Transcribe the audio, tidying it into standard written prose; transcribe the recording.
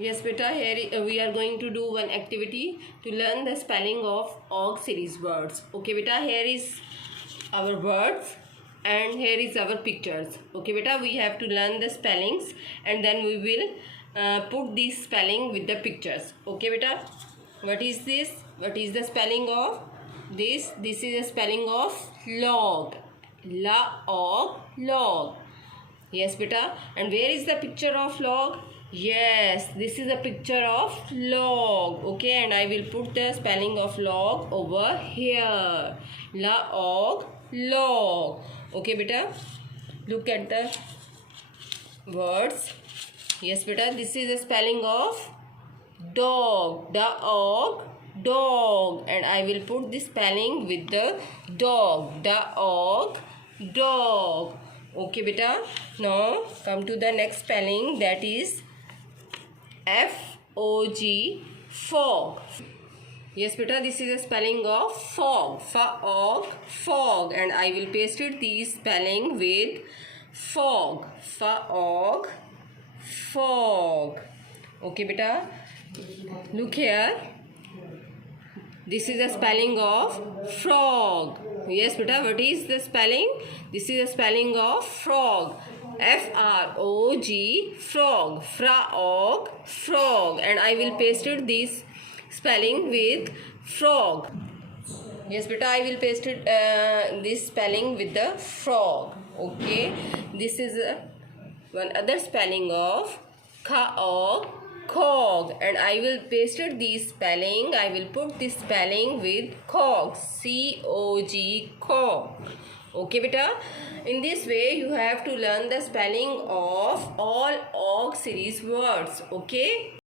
Yes, beta, here we are going to do one activity to learn the spelling of OG series words. Okay, beta, here is our words and here is our pictures. Okay, beta, we have to learn the spellings and then we will put this spelling with the pictures. Okay, beta, what is this? What is the spelling of this? This is the spelling of log. Log. Yes, beta. And where is the picture of log? Yes, this is a picture of log. Okay, and I will put the spelling of log over here. Log. Okay, beta. Look at the words. Yes, beta. This is the spelling of dog. Dog. And I will put the spelling with the dog. Dog. Okay, beta. Now come to the next spelling, that is F-O-G, fog. Yes, beta, this is a spelling of fog. Fog. And I will paste it this spelling with fog. Fog. Okay, beta. Look here. This is the spelling of frog. Yes, beta, what is the spelling? This is the spelling of frog. F-R-O-G, frog. Frog. And I will paste it this spelling with frog. Yes, beta, I will paste it this spelling with the frog. Okay. This is one other spelling of cog, and I will paste it this spelling. I will put this spelling with cog. C-O-G, cog. Okay, beta. In this way, you have to learn the spelling of all OG series words. Okay.